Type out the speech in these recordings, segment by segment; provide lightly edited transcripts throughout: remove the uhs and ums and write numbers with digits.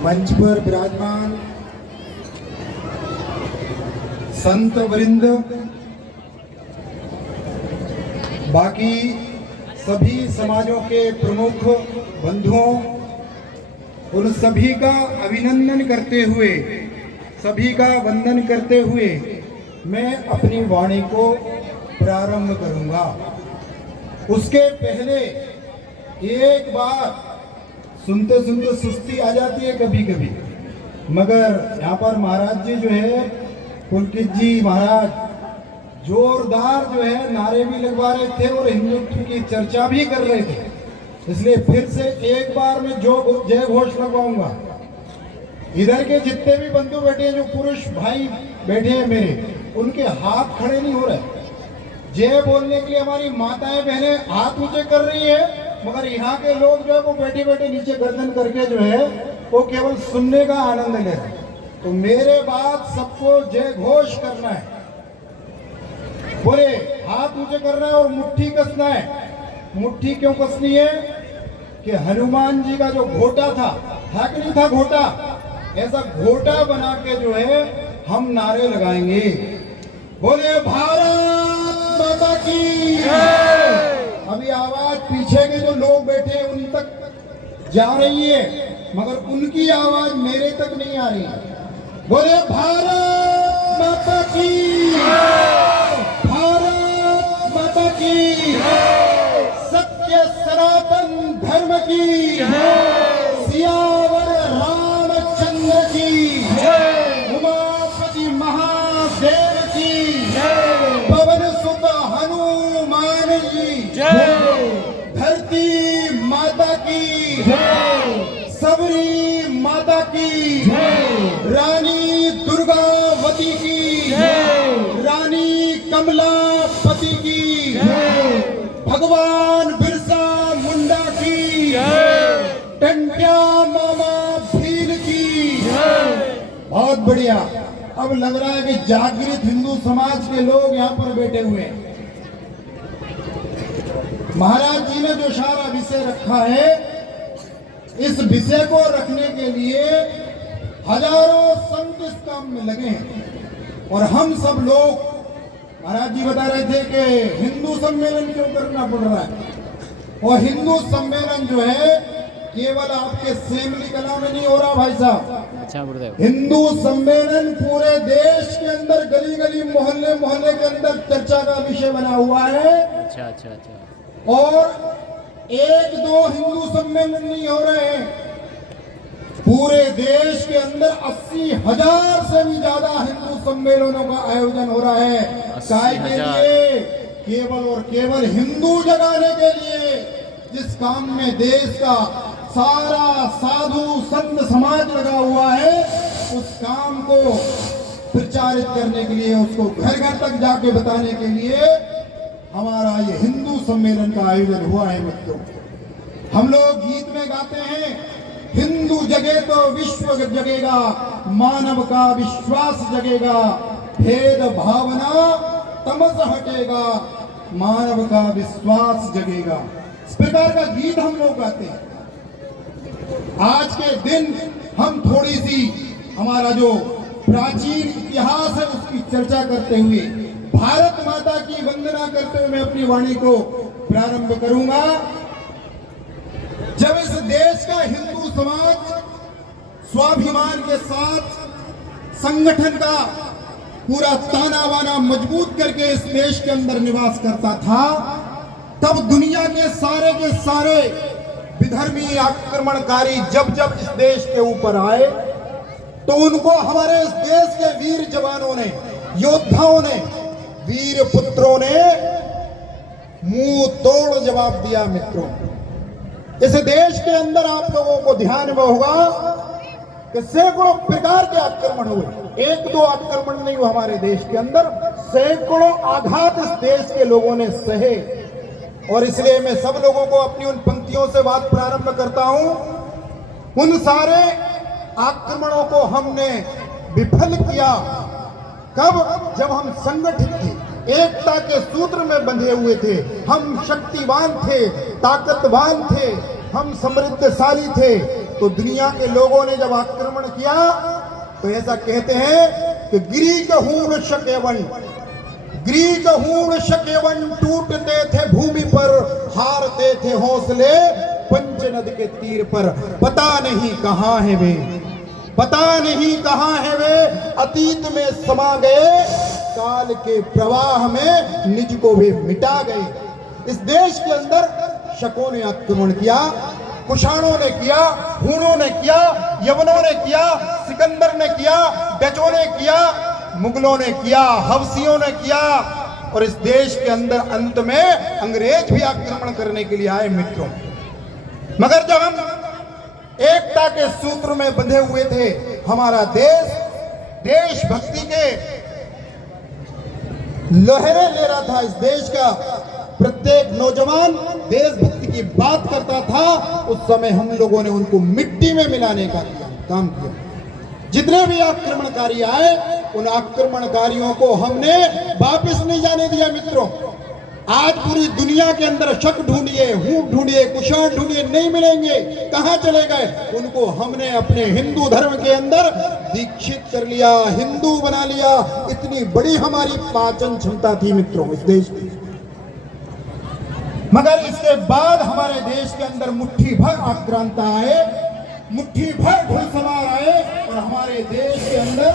मंच पर विराजमान संत वृंद, बाकी सभी समाजों के प्रमुख बंधुओं, उन सभी का अभिनंदन करते हुए, सभी का वंदन करते हुए मैं अपनी वाणी को प्रारंभ करूंगा। उसके पहले एक बार सुनते सुनते सुस्ती आ जाती है कभी कभी, मगर यहाँ पर महाराज जी जो है, पुलकित जी महाराज जोरदार जो है नारे भी लगवा रहे थे और हिंदुत्व की चर्चा भी कर रहे थे, इसलिए फिर से एक बार मैं जो जय घोष लगवाऊंगा। इधर के जितने भी बंधु बैठे हैं, जो पुरुष भाई बैठे हैं मेरे, उनके हाथ खड़े नहीं हो रहे। जय बोलने के लिए हमारी माताएं बहनें हाथ ऊंचे कर रही है, मगर यहाँ के लोग जो है वो बैठे बैठे नीचे गर्दन करके जो है वो केवल सुनने का आनंद ले रहे हैं। तो मेरे बात सबको जय घोष करना है, बोले हाथ ऊंचे करना है और मुट्ठी कसना है। मुट्ठी क्यों कसनी है कि हनुमान जी का जो घोटा था कि नहीं था घोटा, ऐसा घोटा बना के जो है हम नारे लगाएंगे। बोले भारत माता की। अभी आवाज पीछे के जो लोग बैठे हैं उन तक जा रही है, मगर उनकी आवाज मेरे तक नहीं आ रही है। बोले भारत माता की, भारत माता की, सत्य सनातन धर्म की, सियावर रामचंद्र की, उमापति महादेव की, पवन सुत हनुमान जी, धरती माता की, सबरी माता की, रानी दुर्गावती की, रानी कमलापति की, भगवान बिरसा मुंडा की, टंट्या मामा भील की। बहुत बढ़िया। अब लग रहा है कि जागृत हिंदू समाज के लोग यहाँ पर बैठे हुए हैं। महाराज जी ने जो सारा विषय रखा है, इस विषय को रखने के लिए हजारों संत इस काम में लगे हैं और हम सब लोग, महाराज जी बता रहे थे कि हिंदू सम्मेलन क्यों करना पड़ रहा है, और हिंदू सम्मेलन जो है केवल आपके सेमली कला में नहीं हो रहा भाई साहब। अच्छा गुरुदेव। हिंदू सम्मेलन पूरे देश के अंदर गली गली मोहल्ले मोहल्ले के अंदर चर्चा का विषय बना हुआ है। अच्छा अच्छा अच्छा। और एक दो हिंदू सम्मेलन नहीं हो रहे हैं, पूरे देश के अंदर 80,000 से भी ज्यादा हिंदू सम्मेलनों का आयोजन हो रहा है। काय के लिए? केवल और केवल हिंदू जगाने के लिए, जिस काम में देश का सारा साधु संत समाज लगा हुआ है, उस काम को प्रचारित करने के लिए, उसको घर घर तक जाके बताने के लिए हमारा ये हिंदू सम्मेलन का आयोजन हुआ है। मित्रों, हम लोग गीत में गाते हैं, हिंदू जगे तो विश्व जगेगा, मानव का विश्वास जगेगा, भेद भावना तमस हटेगा, मानव का विश्वास जगेगा। इस प्रकार का गीत हम लोग गाते हैं। आज के दिन हम थोड़ी सी हमारा जो प्राचीन इतिहास है उसकी चर्चा करते हुए, भारत माता की वंदना करते हुए मैं अपनी वाणी को प्रारंभ करूंगा। जब इस देश का हिंदू समाज स्वाभिमान के साथ संगठन का पूरा ताना बाना मजबूत करके इस देश के अंदर निवास करता था, तब दुनिया के सारे विधर्मी आक्रमणकारी जब जब इस देश के ऊपर आए, तो उनको हमारे इस देश के वीर जवानों ने, योद्धाओं ने, वीर पुत्रों ने मुंह तोड़ जवाब दिया। मित्रों, इस देश के अंदर आप लोगों को ध्यान में होगा कि सैकड़ों प्रकार के आक्रमण हुए, एक दो आक्रमण नहीं हुआ हमारे देश के अंदर, सैकड़ों आघात इस देश के लोगों ने सहे। और इसलिए मैं सब लोगों को अपनी उन पंक्तियों से बात प्रारंभ करता हूं। उन सारे आक्रमणों को हमने विफल किया कब? जब हम संगठित थे, एकता के सूत्र में बंधे हुए थे, हम शक्तिवान थे, ताकतवान थे, हम समृद्धशाली थे, तो दुनिया के लोगों ने जब आक्रमण किया तो ऐसा कहते हैं कि ग्रीक हूण शकेवन टूटते थे भूमि पर, हारते थे हौसले पंचनद के तीर पर। पता नहीं कहां है वे, पता नहीं कहां है वे, अतीत में समा गए, काल के प्रवाह में निज को वे मिटा गए। इस देश के अंदर शकों ने आक्रमण किया, कुषाणों ने किया, हूणों ने किया, यवनों ने किया, सिकंदर ने किया, डचों ने किया, मुगलों ने किया, हवसियों ने किया, और इस देश के अंदर अंत में अंग्रेज भी आक्रमण करने के लिए आए मित्रों। मगर जब हम एकता के सूत्र में बंधे हुए थे, हमारा देश देशभक्ति के लहरें ले रहा था, इस देश का प्रत्येक नौजवान देशभक्ति की बात करता था, उस समय हम लोगों ने उनको मिट्टी में मिलाने का काम किया। जितने भी आक्रमणकारी आए, उन आक्रमणकारियों को हमने वापस नहीं जाने दिया मित्रों। आज पूरी दुनिया के अंदर शक ढूंढिए, हूट ढूंढिए, कुषाण ढूंढिए, नहीं मिलेंगे। कहां चले गए? उनको हमने अपने हिंदू धर्म के अंदर दीक्षित कर लिया, हिंदू बना लिया। इतनी बड़ी हमारी पाचन क्षमता थी मित्रों इस देश की। मगर इसके बाद हमारे देश के अंदर मुट्ठी भर आक्रांता आए, मुट्ठी भर घुड़सवार आए, और हमारे देश के अंदर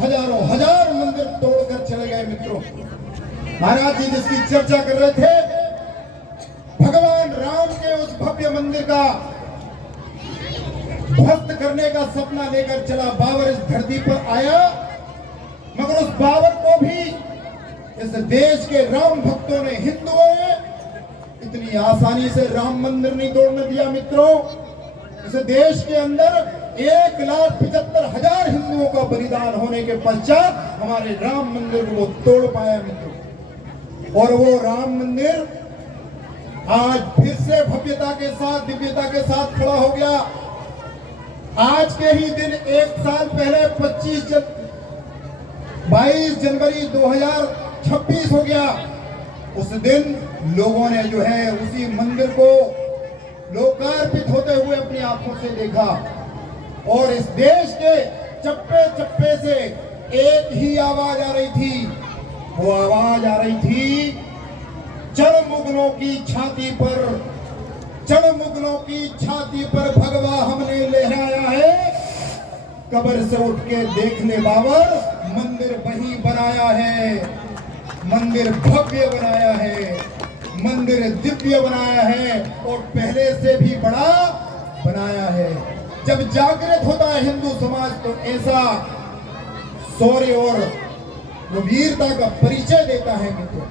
हजारों हजार मंदिर तोड़कर चले गए मित्रों। महाराज जी जिसकी चर्चा कर रहे थे, भगवान राम के उस भव्य मंदिर का ध्वस्त करने का सपना लेकर चला बाबर इस धरती पर आया, मगर उस बाबर को भी इस देश के राम भक्तों ने, हिंदुओं ने इतनी आसानी से राम मंदिर नहीं तोड़ने दिया मित्रों। इस देश के अंदर 1,75,000 हिंदुओं का बलिदान होने के पश्चात हमारे राम मंदिर को तोड़ पाया मित्रों। और वो राम मंदिर आज फिर से भव्यता के साथ, दिव्यता के साथ खड़ा हो गया। आज के ही दिन एक साल पहले 22 जनवरी 2026 हो गया। उस दिन लोगों ने जो है उसी मंदिर को लोकार्पित होते हुए अपनी आंखों से देखा, और इस देश के चप्पे चप्पे से एक ही आवाज आ रही थी। वो आवाज आ रही थी, चढ़ मुगलों की छाती पर, चढ़ मुगलों की छाती पर भगवा हमने लहराया है। कब्र से उठ के देख ले बाबर, मंदिर वही बनाया है, मंदिर भव्य बनाया है, मंदिर दिव्य बनाया है, और पहले से भी बड़ा बनाया है। जब जागृत होता है हिंदू समाज तो ऐसा शौर्य और वीरता का परिचय देता है मित्रों।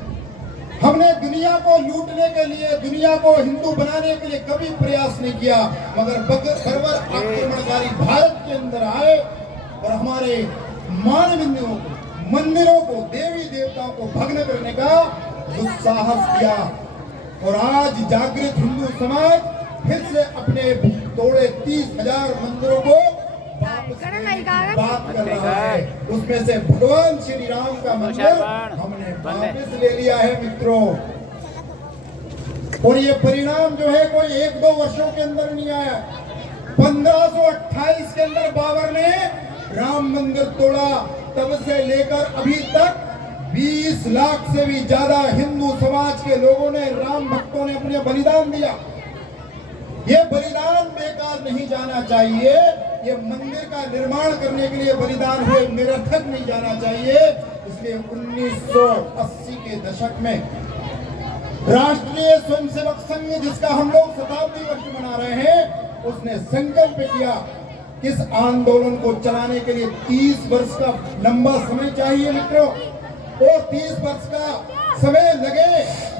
हमने दुनिया को लूटने के लिए, दुनिया को हिंदू बनाने के लिए कभी प्रयास नहीं किया, मगर बर्बर आक्रमणकारी भारत के अंदर आए और हमारे मानविंदुओं को, मंदिरों को, देवी देवताओं को भग्न करने का दुस्साहस किया। और आज जागृत हिंदू समाज फिर से अपने तोड़े 30,000 मंदिरों को बात कर रहा है। उसमें से भगवान श्री राम का मंदिर हमने वापस ले लिया है मित्रों। और ये परिणाम जो है कोई 1-2 वर्षों के अंदर नहीं आया। 1528 के अंदर बाबर ने राम मंदिर तोड़ा, तब से लेकर अभी तक 20 लाख से भी ज्यादा हिंदू समाज के लोगों ने, राम भक्तों ने अपने बलिदान दिया। ये बलिदान बेकार नहीं जाना चाहिए। ये मंदिर का निर्माण करने के लिए बलिदान हुए निरर्थक नहीं जाना चाहिए। इसलिए 1980 के दशक में राष्ट्रीय स्वयंसेवक संघ, जिसका हम लोग शताब्दी वर्ष मना रहे हैं, उसने संकल्प किया कि इस आंदोलन को चलाने के लिए 30 वर्ष का लंबा समय चाहिए मित्रों, और 30 वर्ष का समय लगे,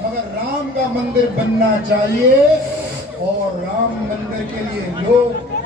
मगर राम का मंदिर बनना चाहिए। और राम मंदिर के लिए लोग